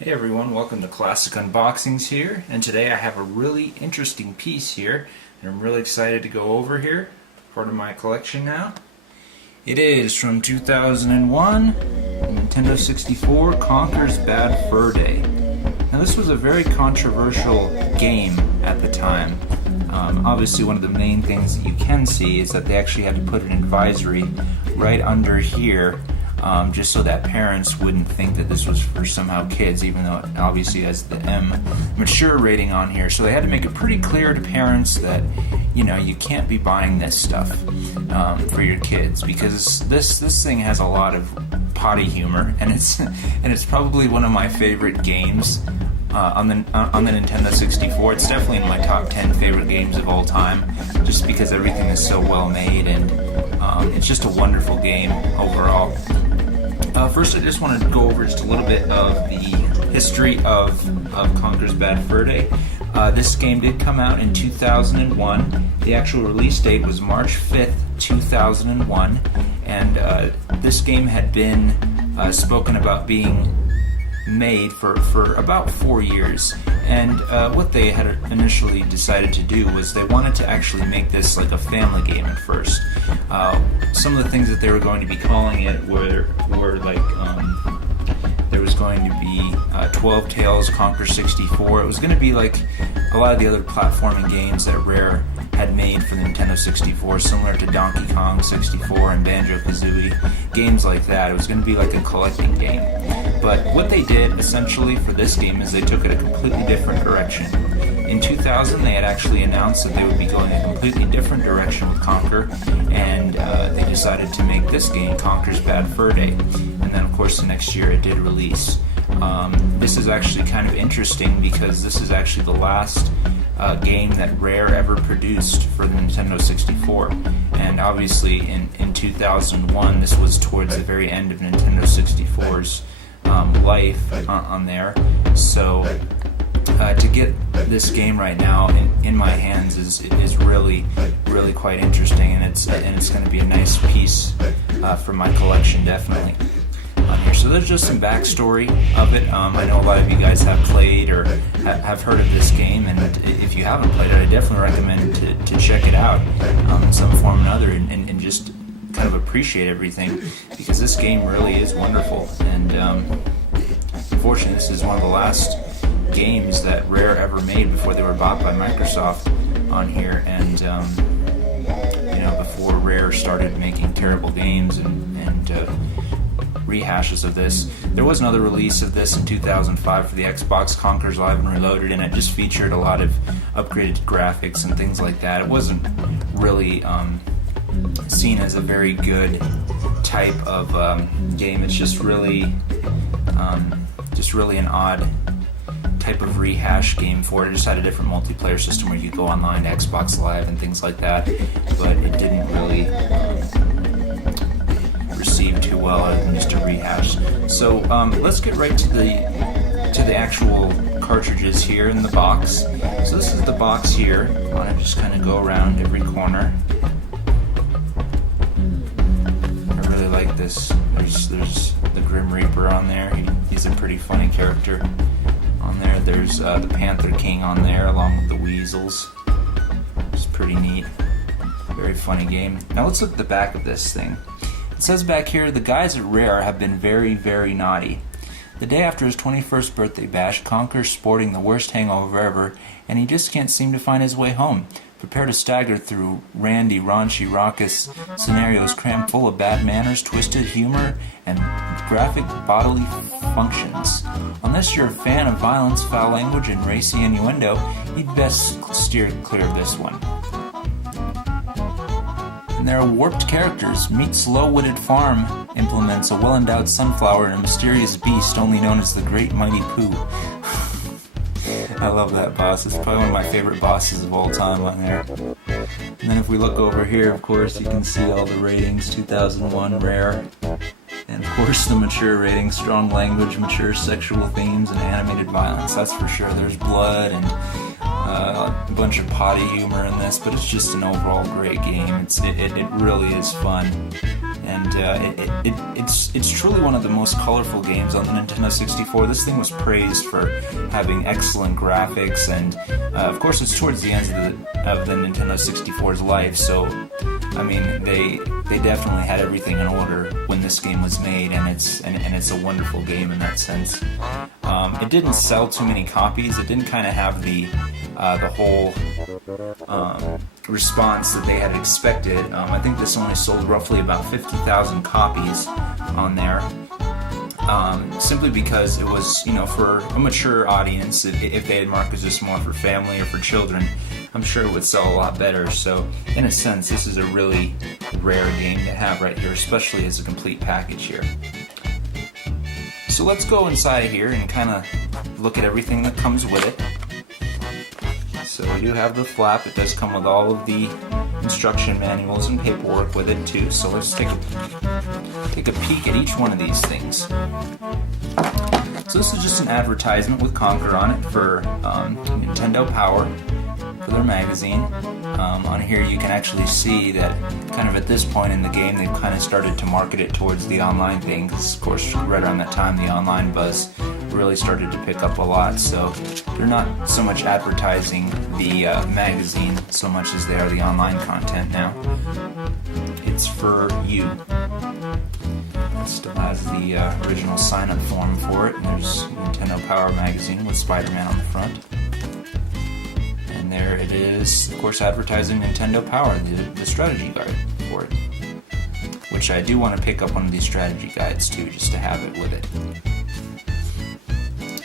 Hey everyone, welcome to Classic Unboxings here, and today I have a really interesting piece here, and I'm really excited to go over here, part of my collection now. It is from 2001, Nintendo 64, Conker's Bad Fur Day. Now this was a very controversial game at the time. Obviously one of the main things that you can see is that they actually had to put an advisory right under here, just so that parents wouldn't think that this was for somehow kids, even though it obviously has the M mature rating on here. So they had to make it pretty clear to parents that, you know, you can't be buying this stuff for your kids, because this thing has a lot of potty humor, and it's probably one of my favorite games on the Nintendo 64. It's definitely in my top 10 favorite games of all time, just because everything is so well made, and it's just a wonderful game overall. First, I just wanted to go over just a little bit of the history of Conker's Bad Fur Day. This game did come out in 2001. The actual release date was March 5th, 2001, and this game had been spoken about being made for about 4 years, and what they had initially decided to do was they wanted to actually make this like a family game at first. Some of the things that they were going to be calling it were like there was going to be 12 Tales, Conker 64. It was going to be like a lot of the other platforming games that Rare had made for the Nintendo 64, similar to Donkey Kong 64 and Banjo-Kazooie, games like that. It was going to be like a collecting game. But what they did essentially for this game is they took it a completely different direction. In 2000, they had actually announced that they would be going a completely different direction with Conker, and they decided to make this game Conker's Bad Fur Day. And then, of course, the next year it did release. This is actually kind of interesting because this is actually the last game that Rare ever produced for the Nintendo 64. And obviously, in 2001, this was towards the very end of Nintendo 64's life on there. So to get this game right now in my hands is really quite interesting, and it's going to be a nice piece for my collection, definitely. On here. So there's just some backstory of it. I know a lot of you guys have played or have heard of this game, and if you haven't played it, I definitely recommend to check it out in some form or another, and just kind of appreciate everything, because this game really is wonderful. And unfortunately, this is one of the last games that Rare ever made before they were bought by Microsoft on here, and you know, before Rare started making terrible games and rehashes of this. There was another release of this in 2005 for the Xbox, Conker's Live and Reloaded, and it just featured a lot of upgraded graphics and things like that. It wasn't really seen as a very good type of game. It's just really an odd type of rehash game for it. It just had a different multiplayer system where you go online to Xbox Live and things like that, but it didn't really receive too well other than just a rehash. So let's get right to the actual cartridges here in the box. So this is the box here. I want to just kind of go around every corner. I really like this. There's the Grim Reaper on there. He's a pretty funny character on there. There's the Panther King on there, along with the Weasels. It's pretty neat. Very funny game. Now let's look at the back of this thing. It says back here, the guys at Rare have been very, very naughty. The day after his 21st birthday bash, Conker's sporting the worst hangover ever, and he just can't seem to find his way home. Prepare to stagger through randy, raunchy, raucous scenarios crammed full of bad manners, twisted humor, and graphic bodily functions. Unless you're a fan of violence, foul language, and racy innuendo, you'd best steer clear of this one. And there are warped characters. Meet slow-witted farm implements, a well-endowed sunflower, and a mysterious beast only known as the Great Mighty Pooh. I love that boss. It's probably one of my favorite bosses of all time on there. And then if we look over here, of course, you can see all the ratings. 2001 Rare. And of course the mature ratings, strong language, mature sexual themes, and animated violence. That's for sure. There's blood and a bunch of potty humor in this, but it's just an overall great game. It really is fun, and it's truly one of the most colorful games on the Nintendo 64. This thing was praised for having excellent graphics, and of course it's towards the end of the Nintendo 64's life, so I mean they definitely had everything in order when this game was made, and it's a wonderful game in that sense. It didn't sell too many copies. It didn't kind of have the whole response that they had expected. I think this only sold roughly about 50,000 copies on there. Simply because it was, for a mature audience. If they had marked this more for family or for children, I'm sure it would sell a lot better. So, in a sense, this is a really rare game to have right here, especially as a complete package here. So let's go inside here and kind of look at everything that comes with it. So we do have the flap. It does come with all of the instruction manuals and paperwork with it too. So let's take a peek at each one of these things. So this is just an advertisement with Conker on it for Nintendo Power, for their magazine. On here you can actually see that kind of at this point in the game they've kind of started to market it towards the online thing, because of course right around that time the online buzz really started to pick up a lot, so they're not so much advertising the magazine so much as they are the online content now. It's for you. It still has the original sign-up form for it, and there's Nintendo Power magazine with Spider-Man on the front. And there it is, of course, advertising Nintendo Power, the strategy guide for it. Which I do want to pick up one of these strategy guides too, just to have it with it.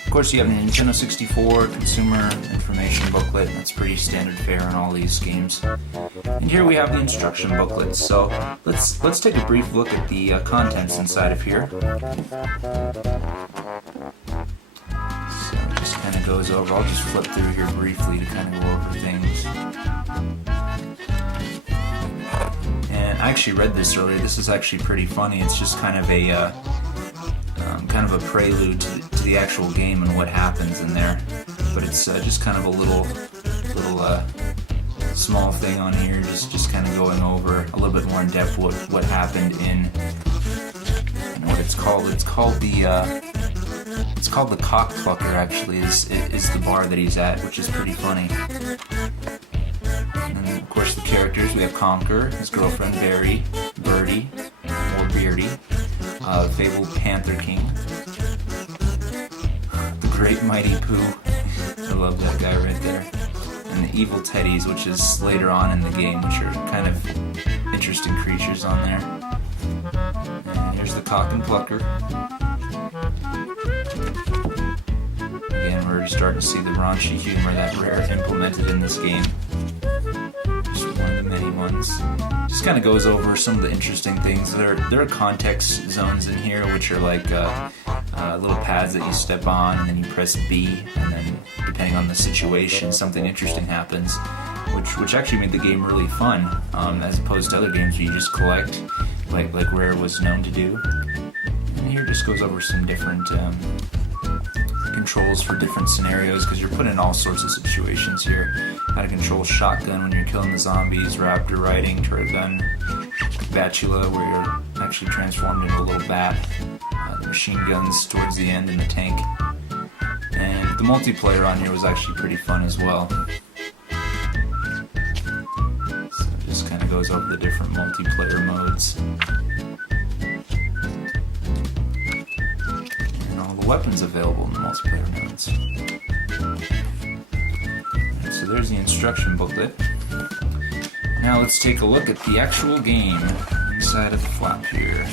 Of course, you have a Nintendo 64 consumer information booklet. That's pretty standard fare on all these games. And here we have the instruction booklet. So let's take a brief look at the contents inside of here. So it just kind of goes over. I'll just flip through here briefly to kind of go over things. And I actually read this earlier. This is actually pretty funny. It's just kind of a prelude to the actual game and what happens in there. But it's just kind of a little small thing on here, just kind of going over a little bit more in depth what happened in what it's called. It's called the Cock Plucker. Actually, is the bar that he's at, which is pretty funny. And then, of course, the characters. We have Conker, his girlfriend Birdie, or Beardy, fabled Panther King, the Great Mighty Pooh. I love that guy right there. And the Evil Teddies, which is later on in the game, which are kind of interesting creatures on there. And here's the Cock and Plucker. Again, we're already starting to see the raunchy humor that Rare implemented in this game. Just one of the many ones. Just kind of goes over some of the interesting things. There are context zones in here, which are like little pads that you step on, and then you press B, and then depending on the situation, something interesting happens, which actually made the game really fun, as opposed to other games where you just collect, like Rare was known to do. And here just goes over some different controls for different scenarios, because you're put in all sorts of situations here. How to control shotgun when you're killing the zombies, raptor riding, turret gun, Batula where you're actually transformed into a little bat, the machine guns towards the end, and the tank. And the multiplayer on here was actually pretty fun as well. So it just kind of goes over the different multiplayer modes. And all the weapons available in the multiplayer modes. Alright, so there's the instruction booklet. Now let's take a look at the actual game inside of the flap here.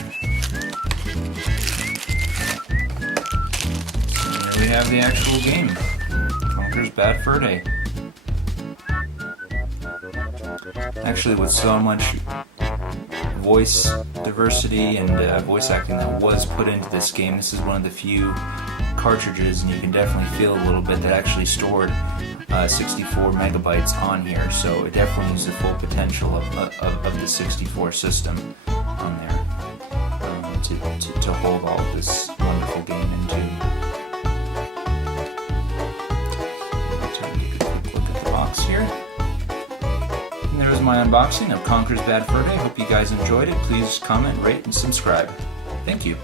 So here we have the actual game. Conker's Bad Fur Day. Actually, with so much voice diversity and voice acting that was put into this game, this is one of the few cartridges, and you can definitely feel a little bit, that actually stored 64 megabytes on here, so it definitely uses the full potential of the 64 system on there to hold all of this wonderful game into. Take a quick look at the box here. And there's my my unboxing of Conker's Bad Fur Day. Hope you guys enjoyed it. Please comment, rate, and subscribe. Thank you.